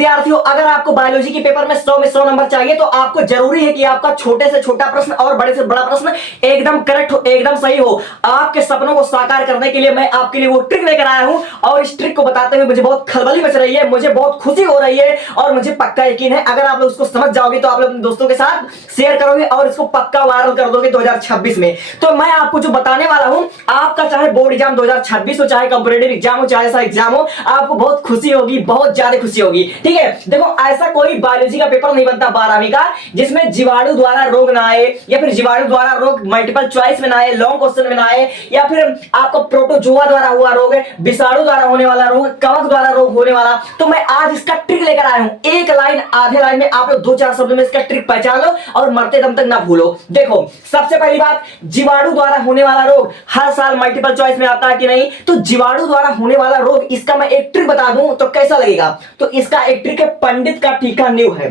विद्यार्थियों, अगर आपको बायोलॉजी के पेपर में 100 में 100 नंबर चाहिए तो आपको जरूरी है कि आपका छोटे से छोटा प्रश्न और बड़े से बड़ा प्रश्न एकदम करेक्ट हो, एकदम सही हो। आपके सपनों को साकार करने के लिए मैं आपके लिए वो ट्रिक लेकर आया हूं और इस ट्रिक को बताते हुए मुझे बहुत खलबली मच रही है, मुझे बहुत खुशी हो रही है और मुझे पक्का यकीन है अगर आप लोग उसको समझ जाओगे तो आप लोग अपने दोस्तों के साथ शेयर करोगे और इसको पक्का वायरल कर दोगे 2026 में। तो मैं आपको जो बताने वाला हूं, आपका चाहे बोर्ड एग्जाम 2026 हो, चाहे कंपटीटिव एग्जाम हो, चाहे ऐसा एग्जाम हो, आपको बहुत खुशी होगी, बहुत ज्यादा खुशी होगी। ठीक है, देखो ऐसा कोई बायोलॉजी का पेपर नहीं बनता 12वीं का जिसमें जीवाणु द्वारा रोग ना आए, या फिर जीवाणु द्वारा रोग मल्टीपल चॉइस में ना आए, लॉन्ग क्वेश्चन में ना आए, या फिर आपको प्रोटोजोआ द्वारा हुआ रोग है, विषाणु द्वारा होने वाला रोग, कवक द्वारा रोग होने वाला। तो मैं आज इसका ट्रिक लेकर आया हूं, एक लाइन आधे लाइन में आप लोग 2-4 शब्दों में इसका ट्रिक पहचान लो और मरते दम तक ना भूलो। देखो सबसे पहली बात, जीवाणु द्वारा होने वाला रोग हर साल मल्टीपल चॉइस में आता है कि नहीं? तो जीवाणु द्वारा होने वाला रोग, इसका मैं एक ट्रिक बता दूं तो कैसा लगेगा? तो इसका एक ट्रिक है, पंडित का टीका नींव है।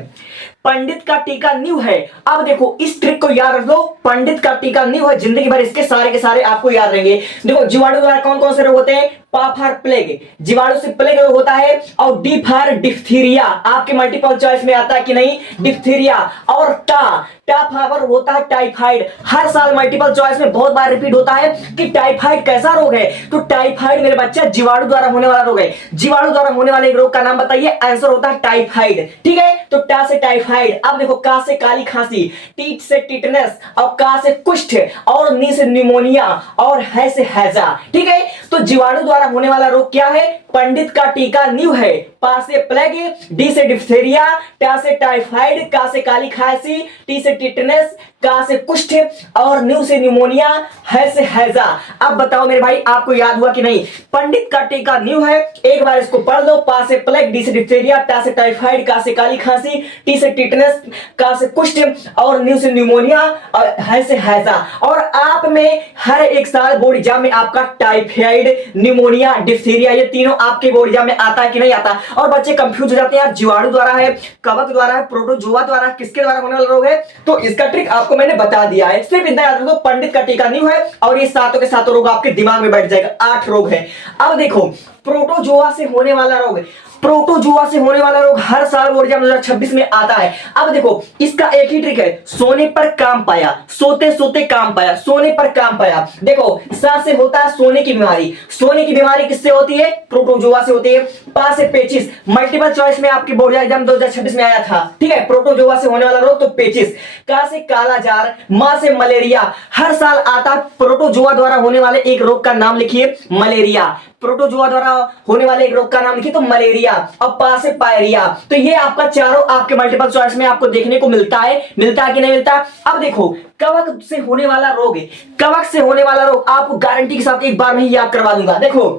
पंडित का टीका नींव है। अब देखो इस ट्रिक को याद रख लो, पंडित का टीका नींव है, जिंदगी भर इसके सारे के सारे आपको याद रहेंगे। देखो जीवाणु द्वारा कौन कौन से रोग होते हैं? पा फॉर प्लेग, जीवाणु से प्लेग रोग होता है, और डी फॉर डिप्थीरिया, आपके मल्टीपल चॉइस में आता है कि नहीं? डिप्थीरिया। और टा फॉर होता है टाइफाइड, हर साल मल्टीपल चॉइस में बहुत बार रिपीट होता है कि टाइफाइड कैसा रोग है? तो टाइफाइड मेरे बच्चा जीवाणु द्वारा होने वाला रोग है। जीवाणु द्वारा होने वाले एक रोग का नाम बताइए, आंसर होता है टाइफाइड। ठीक है, तो टा से टाइफाइड। अब देखो का से काली खांसी, टी से टिटनस, और का से कुष्ठ, और नी से निमोनिया, और है से हैजा। ठीक है, तो जीवाणु द्वारा होने वाला रोग क्या है? पंडित का टीका नींव है। पा से प्लेग, डी से डिप्थीरिया, टा से टाइफाइड, का से काली खांसी, टी से टिटनस, का से कुष्ठ, और न्यू से निमोनिया, है से हैजा। अब बताओ मेरे भाई आपको याद हुआ कि नहीं? पंडित का टीका न्यू है, एक बार इसको पढ़ लो। पा से प्लेग, डी से डिप्थीरिया, टा से टाइफाइड, का से काली खांसी, टी से टिटनस, का से कुष्ठ, और न्यू से निमोनिया, और है से हैजा। और आप में हर एक साल बोर्ड एग्जाम में आपका टाइफाइड, निमोनिया, डिप्थीरिया, ये तीनों आपके बोर्ड एग्जाम में आता है कि नहीं आता? और बच्चे कंफ्यूज हो जाते हैं यार, जीवाणु द्वारा है, कवक द्वारा है, प्रोटोजोआ द्वारा, किसके द्वारा होने वाला रोग है? तो इसका ट्रिक आपको मैंने बता दिया है, सिर्फ इतना याद रखो, पंडित का टीका नींव है, और ये सातों के सातों रोग आपके दिमाग में बैठ जाएगा। 8 रोग है। अब देखो प्रोटोजोआ से होने वाला रोग, प्रोटोजोआ से होने वाला रोग हर साल बोर्ड एग्जाम 2026 में आता है। अब देखो इसका एक ही ट्रिक है, सोने पर काम पाया, सोते सोते काम पाया, सोने पर काम पाया। देखो सा से होता है सोने की बीमारी, सोने की बीमारी किससे होती है? प्रोटोजोआ से होती है। पा से पेचिस, मल्टीपल चॉइस में आपके बोर्ड एग्जाम 2026 में आया था। ठीक है, प्रोटोजोआ से होने वाला रोग तो पेचिस। का से काला जार, मा से मलेरिया, हर साल आता है। प्रोटोजोआ द्वारा होने वाले एक रोग का नाम लिखिए, मलेरिया। प्रोटोजोआ द्वारा होने वाले एक रोग का नाम लिखिए तो मलेरिया। और पा से पायरिया। तो ये आपका चारों आपके मल्टीपल चॉइस में आपको देखने को मिलता है कि नहीं मिलता? अब देखो कवक से होने वाला रोग, कवक से होने वाला रोग आपको गारंटी के साथ एक बार में ही याद करवा दूंगा। देखो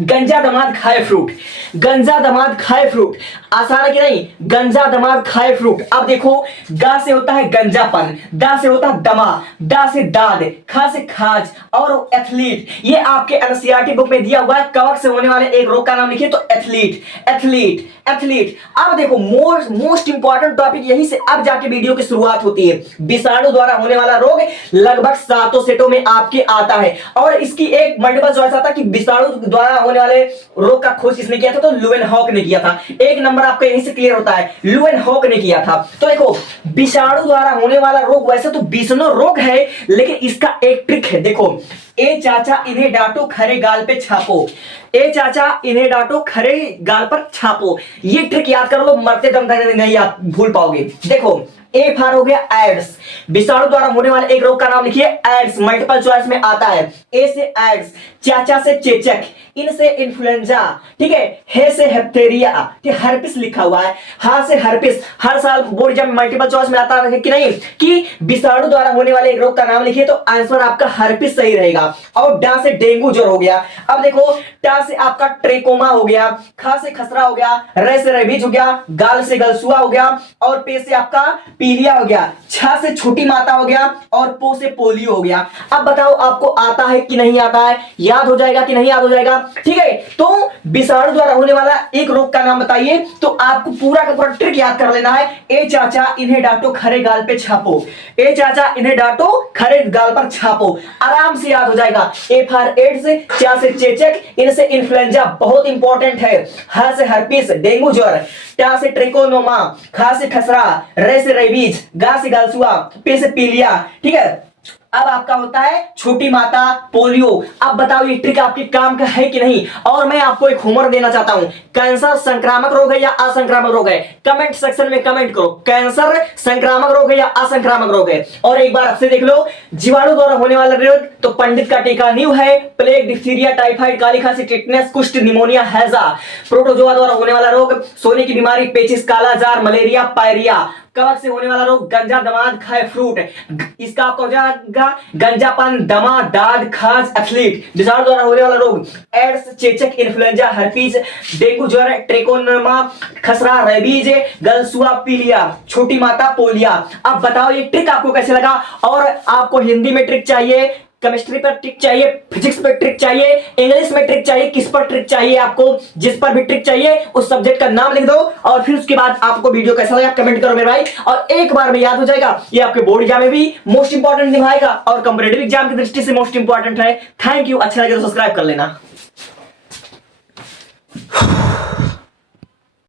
गंजा दमाद खाए फ्रूट, गंजा दमाद खाए फ्रूट, आसान है कि नहीं? गंजा दमाद खाए फ्रूट। अब देखो गा से होता है गंजापन, दा से होता है दमा, दा से दाद, खा से खाज, और एथलीट। ये आपके एनसीईआरटी बुक में दिया हुआ है। कवक से होने वाले एक रोग का नाम लिखिए तो एथलीट, एथलीट, एथलीट। अब देखो मोस्ट इंपॉर्टेंट टॉपिक यहीं से अब जाके वीडियो की शुरुआत होती है। विषाणु द्वारा होने वाला रोग लगभग 7 सेटों में आपके आता है, और इसकी एक मल्टीपल चॉइस आता है कि विषाणु द्वारा होने वाले रोग का खोज किसने किया था? तो लुवेनहॉक ने किया था। एक नंबर आपका यहीं से क्लियर होता है, लुवेनहॉक ने किया था। तो देखो विषाणु द्वारा होने वाला रोग वैसे तो विषाणु रोग है, लेकिन इसका एक ट्रिक है। देखो ए चाचा इन्हें डांटो खरे गाल पे छापो, ए चाचा इन्हें डांटो खरे गाल पर छापो। ये ट्रिक याद कर लो, मरते दम तक नहीं याद भूल पाओगे। देखो ए फार हो गया एड्स, विषाणु द्वारा होने वाले एक रोग का नाम लिखिए एड्स, मल्टीपल चॉइस में आता है। ए से एड्स, चाचा से चेचक, इन से इन्फ्लुएंजा, ठीक है से हेप्थेरिया, हर्पिस लिखा हुआ है, हा से हर्पिस। हर साल बोर्ड एग्जाम में मल्टीपल चॉइस में आता है कि नहीं कि विषाणु द्वारा होने वाले एक रोग का नाम लिखिए, तो आंसर आपका हर्पिस सही रहेगा। और डा से डेंगू ज्वर हो गया। अब देखो टा से आपका ट्रेकोमा हो गया, खा से खसरा हो गया, रे से रेबीज हो गया, गाल से गलसुआ हो गया, और पे से आपका पीलिया हो गया, छा से छोटी माता हो गया, और पो से पोलियो हो गया। अब बताओ आपको आता है कि नहीं आता है? याद हो जाएगा कि नहीं याद हो जाएगा? ठीक है, तो विषाणु द्वारा होने वाला एक रोग का नाम बताइए, तो आपको पूरा का पूरा ट्रिक याद कर लेना है। ए चाचा इन्हें डांटो खरे गाल पे छापो, ए चाचा इन्हें डांटो खरे गाल पर छापो, आराम से याद हो जाएगा। ए फॉर एड्स, चा से चेचक, इन से इन्फ्लुएंजा बहुत इंपॉर्टेंट है, हा से हर्पीस डेंगू ज्वर, टा से ट्रिकोनोमा, खा से खसरा, रे से रेबीज, गा से गालसुआ, पे से पीलिया। ठीक है, अब आपका होता है छोटी माता पोलियो। अब बताओ ये ट्रिक आपके काम का है कि नहीं। और मैं आपको एक होमवर्क देना चाहता हूं, कैंसर संक्रामक रोग है या असंक्रामक रोग है? कमेंट सेक्शन में कमेंट करो, कैंसर संक्रामक रोग है या असंक्रामक रोग है। और एक बार आपसे देख लो, जीवाणु द्वारा होने वाला रोग तो पंडित का टीका न्यू है, प्लेग, डिप्थीरिया, टाइफाइड, काली खांसी, टिटनेस, कुष्ठ, निमोनिया, हैजा। प्रोटोजोआ द्वारा होने वाला रोग सोने की बीमारी, पेचिस, कालाजार, मलेरिया, पायरिया। कवक से होने वाला रोग गंजा, दमाद, खाए फ्रूट, इसका आपका हो जाएगा गंजापन, दमा, दाद, खाज, एथलीट। विषाणु द्वारा होने वाला रोग एड्स, चेचक, इन्फ्लुएंजा, हर्पीज, डेंगू ज्वर, ट्रिकोनोमा, खसरा, रेबीज, गलसुआ, पीलिया, छोटी माता पोलिया। अब बताओ ये ट्रिक आपको कैसे लगा। और आपको हिंदी में ट्रिक चाहिए, केमिस्ट्री पर ट्रिक चाहिए, फिजिक्स पर ट्रिक चाहिए, इंग्लिश में ट्रिक चाहिए, किस पर ट्रिक चाहिए आपको, जिस पर भी ट्रिक चाहिए उस सब्जेक्ट का नाम लिख दो। और फिर उसके बाद आपको वीडियो कैसा लगा कमेंट करो मेरे भाई। और एक बार में याद हो जाएगा, ये आपके बोर्ड एग्जाम में भी मोस्ट इंपॉर्टेंट निभाएगा और कंपटीटिव एग्जाम की दृष्टि से मोस्ट इंपॉर्टेंट है। थैंक यू, अच्छा लगे तो सब्सक्राइब कर लेना।